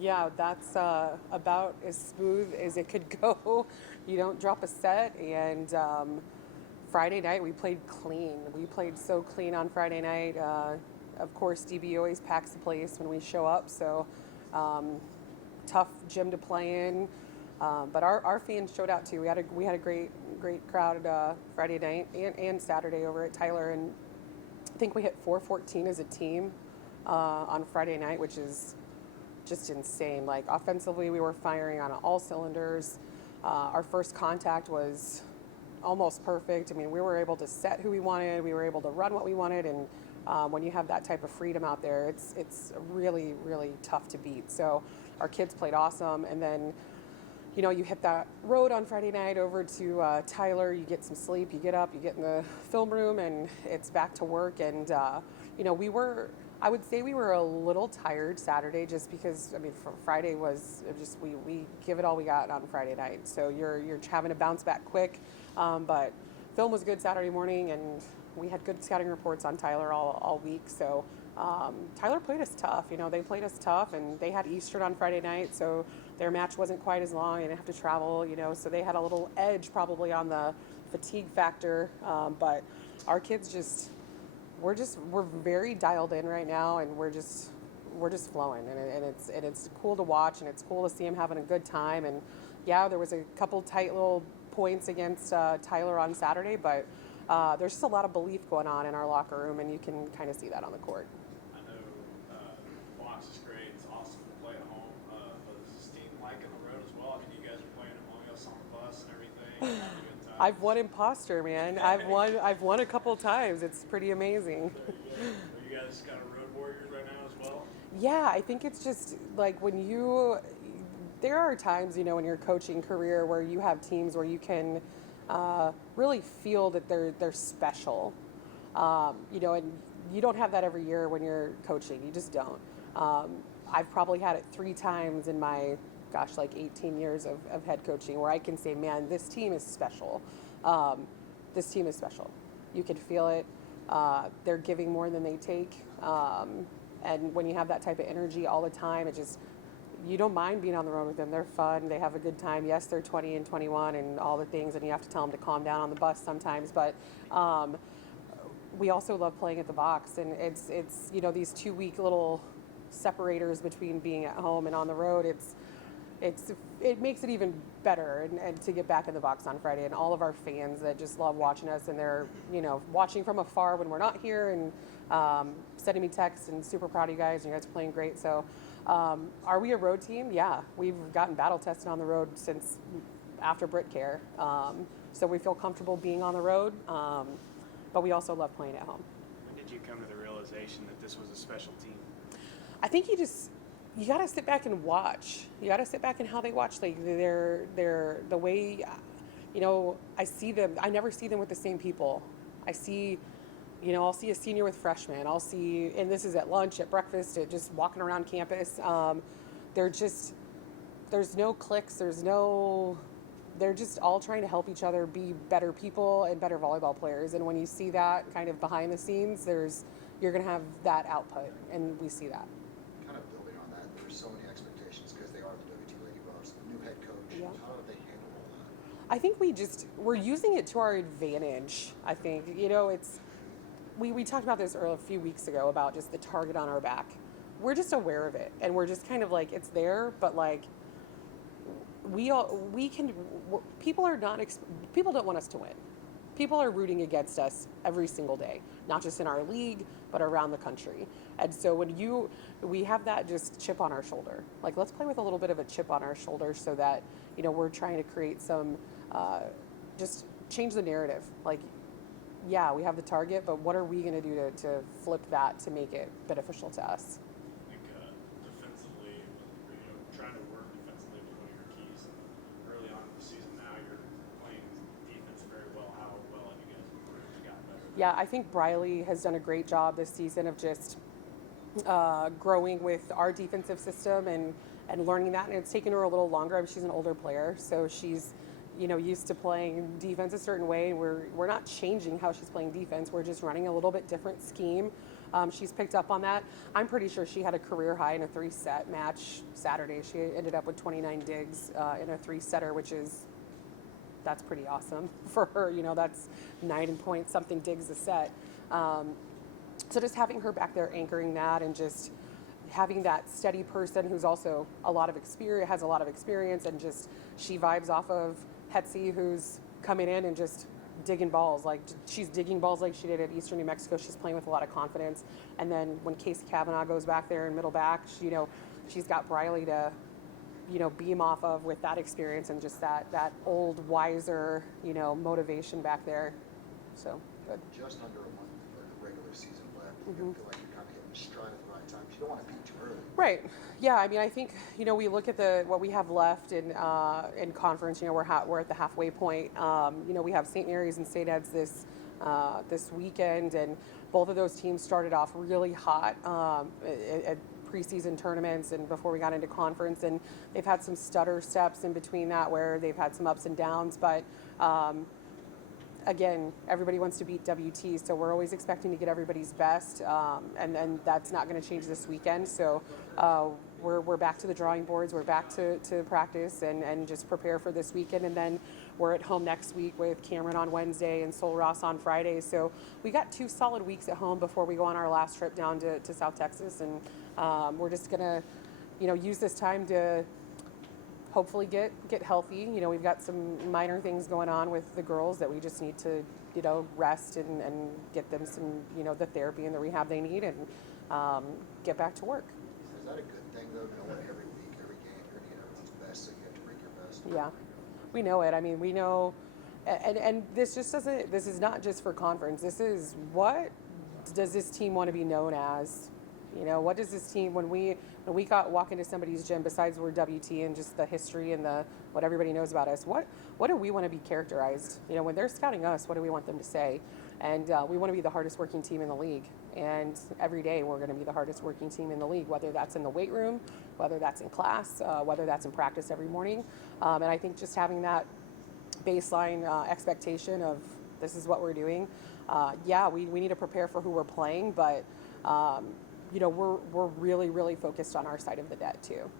Yeah, that's about as smooth as it could go. You don't drop a set, and Friday night we played clean. We played so clean on Friday night. Of course, DBU always packs the place when we show up, so um, tough gym to play in. But our fans showed out too. We had a great crowd Friday night and Saturday over at Tyler, and I think we hit 414 as a team on Friday night, which is just insane. Like offensively, we were firing on all cylinders. Our first contact was almost perfect. I mean, we were able to set who we wanted. We were able to run what we wanted, and when you have that type of freedom out there, it's really tough to beat. So our kids played awesome, and then you hit that road on Friday night over to Tyler. You get some sleep. You get up. You get in the film room, and it's back to work. And we were. I would say we were a little tired Saturday just because Friday was just we give it all we got on Friday night. So you're having to bounce back quick, but film was good Saturday morning, and we had good scouting reports on Tyler all week. So Tyler played us tough. They played us tough, and they had Eastern on Friday night, so their match wasn't quite as long. They didn't have to travel, so they had a little edge probably on the fatigue factor. But our kids we're very dialed in right now, and we're just flowing, and it's cool to watch, and it's cool to see them having a good time. And yeah, there was a couple tight little points against Tyler on Saturday, but there's just a lot of belief going on in our locker room, and you can kind of see that on the court. I know Fox is great. It's awesome to play at home. But is this team like on the road as well? I mean, you guys are playing among us on the bus and everything. Having a good time. I've won imposter, man. I've won a couple times. It's pretty amazing. Very good. Are you guys kind of road warriors right now as well? Yeah, I think it's just like there are times, in your coaching career where you have teams where you can really feel that they're special. And you don't have that every year when you're coaching. You just don't. I've probably had it 3 times in my, like 18 years of head coaching where I can say, man, this team is special. This team is special. You can feel it. They're giving more than they take. And when you have that type of energy all the time, you don't mind being on the road with them. They're fun. They have a good time. Yes, they're 20 and 21 and all the things, and you have to tell them to calm down on the bus sometimes. But we also love playing at the box, and it's these 2-week little separators between being at home and on the road. It makes it even better, and to get back in the box on Friday, and all of our fans that just love watching us, and they're watching from afar when we're not here, and sending me texts, and super proud of you guys. And you guys are playing great. So are we a road team? Yeah, we've gotten battle tested on the road since after Brit Care. So we feel comfortable being on the road, but we also love playing at home. When did you come to the realization that this was a special team? I think you got to sit back and watch. You got to sit back and how they watch. Like they're the way, I see them. I never see them with the same people. I see, I'll see a senior with freshmen. I'll see, and this is at lunch, at breakfast, at just walking around campus. There's no cliques. They're just all trying to help each other be better people and better volleyball players. And when you see that kind of behind the scenes, you're going to have that output, and we see that. Kind of building on that, there's so many expectations because they are the WT Lady Buffs, the new head coach. Yeah. How do they handle all that? I think we're using it to our advantage. I think, we talked about this a few weeks ago about just the target on our back. We're just aware of it, and we're just kind of like, it's there, but like people don't want us to win. People are rooting against us every single day, not just in our league, but around the country. And so we have that just chip on our shoulder. Like, let's play with a little bit of a chip on our shoulder so that, we're trying to create some, just change the narrative. Like, yeah, we have the target, but what are we going to do to flip that to make it beneficial to us? I think defensively, trying to work defensively was one of your keys. Early on in the season now, you're playing defense very well. How well have you guys improved and gotten better? Yeah, I think Briley has done a great job this season of just growing with our defensive system and learning that. And it's taken her a little longer. She's an older player, so she's used to playing defense a certain way. We're not changing how she's playing defense. We're just running a little bit different scheme. She's picked up on that. I'm pretty sure she had a career high in a 3-set match Saturday. She ended up with 29 digs in a 3-setter, that's pretty awesome for her. That's 9 something digs a set. So just having her back there anchoring that, and just having that steady person who's also has a lot of experience, and just she vibes off of Hetzi, who's coming in and just digging balls. Like, she's digging balls like she did at Eastern New Mexico. She's playing with a lot of confidence. And then when Casey Kavanaugh goes back there in middle back, she's got Briley to beam off of with that experience, and just that old, wiser, motivation back there. So good. Just under a month for the regular season left. You feel like you're kind of hitting stride at the right time. You don't want to peak too early. Right. Yeah. I mean, I think we look at what we have left in conference. We're at the halfway point. We have St. Mary's and St. Ed's this weekend, and both of those teams started off really hot at preseason tournaments and before we got into conference, and they've had some stutter steps in between that where they've had some ups and downs, but again, everybody wants to beat WT, so we're always expecting to get everybody's best, and that's not going to change this weekend. So we're back to the drawing boards. We're back to practice and just prepare for this weekend, and then we're at home next week with Cameron on Wednesday and Sol Ross on Friday. So we got 2 solid weeks at home before we go on our last trip down to South Texas, and we're just going to use this time to hopefully get healthy. We've got some minor things going on with the girls that we just need to, rest and get them some, the therapy and the rehab they need, and get back to work. Is that a good thing, though, knowing every week, every game, you're going to get everyone's best, so you have to bring your best? Yeah, we know it. I mean, we know, and this is not just for conference. This is, what does this team want to be known as? What does this team, when we walk into somebody's gym, besides we're WT and just the history and what everybody knows about us, what do we want to be characterized? When they're scouting us, what do we want them to say? And we want to be the hardest working team in the league. And every day we're going to be the hardest working team in the league, whether that's in the weight room, whether that's in class, whether that's in practice every morning. And I think just having that baseline expectation of this is what we're doing. We need to prepare for who we're playing, but we're really, really focused on our side of the debt too.